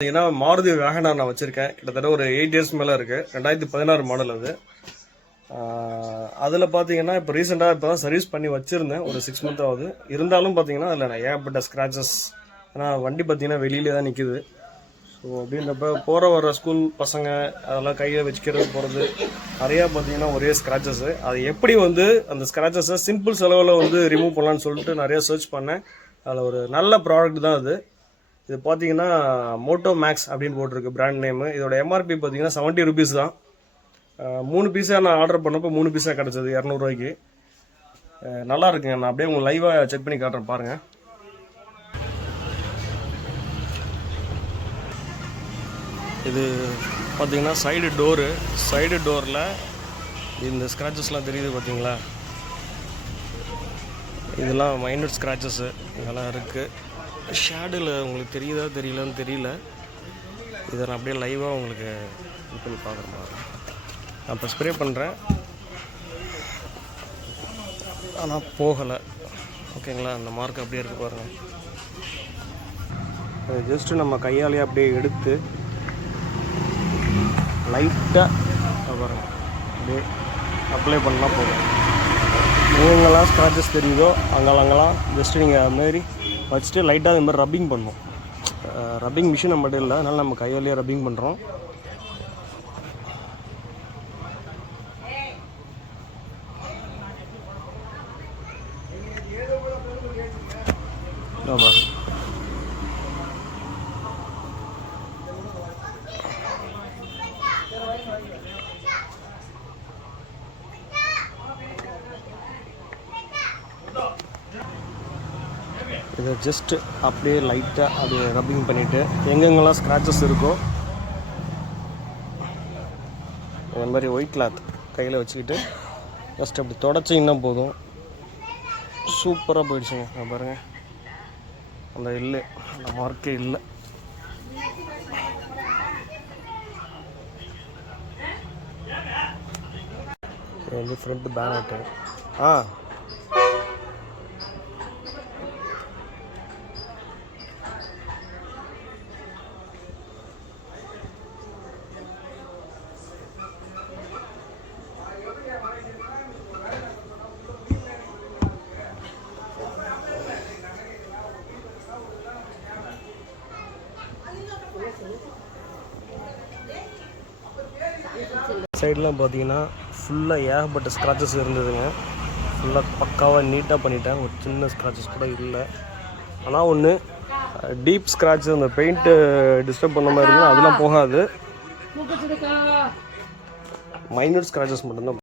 பார்த்தீங்கன்னா மாருதி வேகனார் நான் வச்சுருக்கேன். கிட்டத்தட்ட ஒரு எயிட் இயர்ஸ் மேலே இருக்குது ரெண்டாயிரத்தி பதினாறு மாடல் அது. அதில் பார்த்தீங்கன்னா இப்போ ரீசெண்டாக இப்போ தான் சர்வீஸ் பண்ணி வச்சுருந்தேன். ஒரு சிக்ஸ் மந்த் ஆகுது. இருந்தாலும் பார்த்தீங்கன்னா அதில் நான் ஏகப்பட்ட ஸ்க்ராச்சஸ் ஏன்னா வண்டி பார்த்தீங்கன்னா வெளியிலே தான் நிற்கிது ஸோ அப்படின்றப்ப போகிற வர ஸ்கூல் பசங்க அதெல்லாம் கையை வச்சுக்கிறது போகிறது நிறையா பார்த்தீங்கன்னா ஒரே ஸ்க்ராச்சஸ்ஸு அது எப்படி வந்து அந்த ஸ்க்ராச்சஸை சிம்பிள் செலவில் வந்து ரிமூவ் பண்ணலான்னு சொல்லிட்டு நிறைய சர்ச் பண்ணேன். அதில் ஒரு நல்ல ப்ராடக்ட் தான் அது. இது பார்த்தீங்கன்னா மோட்டோ மேக்ஸ் அப்படின்னு போட்டிருக்கு பிராண்ட் நேமு இதோட எம்ஆர்பி பார்த்தீங்கன்னா செவன்ட்டி ருபீஸ் தான். மூணு பீஸாக நான் ஆர்டர் பண்ணப்போ மூணு பீஸாக கிடச்சது இரநூறுவாய்க்கு நல்லா இருக்குங்க. நான் அப்படியே உங்களுக்கு லைவாக செக் பண்ணி காட்டுறேன் பாருங்கள் இது பார்த்தீங்கன்னா சைடு டோரு சைடு டோரில் இந்த ஸ்க்ராச்சஸ்லாம் தெரியுது பார்த்தீங்களா இதெல்லாம் மைனூட் ஸ்க்ராச்சஸ்ஸு இதெல்லாம் இருக்குது ஷேடில் உங்களுக்கு தெரியுதா தெரியலன்னு தெரியல. இதை நான் அப்படியே லைவாக உங்களுக்கு இது பண்ணி பார்க்குறேன் நான் இப்போ ஸ்ப்ரே பண்ணுறேன் ஆனால் போகலை. ஓகேங்களா? அந்த மார்க் அப்படியே இருக்கு பாருங்கள் ஜஸ்ட்டு நம்ம கையாலேயே அப்படியே எடுத்து லைட்டாக பாருங்கள் அப்படியே அப்ளை பண்ணால் போதும். எங்கெல்லாம் ஸ்க்ராச்சஸ் தெரியுதோ? அங்கெல்லாம் அங்கெல்லாம். ஜஸ்ட்டு நீங்கள் அதுமாரி வச்சுட்டு லைட்டாக அது மாதிரி ரப்பிங் பண்ணணும் ரப்பிங் மிஷின் நம்மகிட்ட இல்லை. அதனால் நம்ம கையாலேயே ரப்பிங் பண்ணுறோம் பாருங்க இதை ஜஸ்ட்டு அப்படியே லைட்டாக அது ரப்பிங் பண்ணிவிட்டு எங்கெங்கெல்லாம் ஸ்க்ராச்சஸ் இருக்கோ இந்த மாதிரி ஒயிட் கிளாத் கையில் வச்சுக்கிட்டு ஜஸ்ட் அப்படி தொடச்சிங்கன்னா போதும். சூப்பராக போயிடுச்சுங்க. நான் பாருங்க. அந்த இல்லை அந்த மார்க்கே இல்லை இது வந்து ஃப்ரண்ட் பேனட்டு ஆ சைட்லாம் பார்த்தீங்கன்னா ஃபுல்லாக ஏகப்பட்ட ஸ்க்ராச்சஸ் இருந்ததுங்க. ஃபுல்லாக பக்காவாக நீட்டாக பண்ணிட்டேன். ஒரு சின்ன ஸ்க்ராச்சஸ் கூட இல்லை. ஆனால் ஒன்று டீப் ஸ்க்ராட்ச் அந்த பெயிண்ட்டு டிஸ்டர்ப் பண்ண மாதிரி இருந்தால் அதெல்லாம் போகாது. மைனூட் ஸ்க்ராச்சஸ் மட்டும்தான்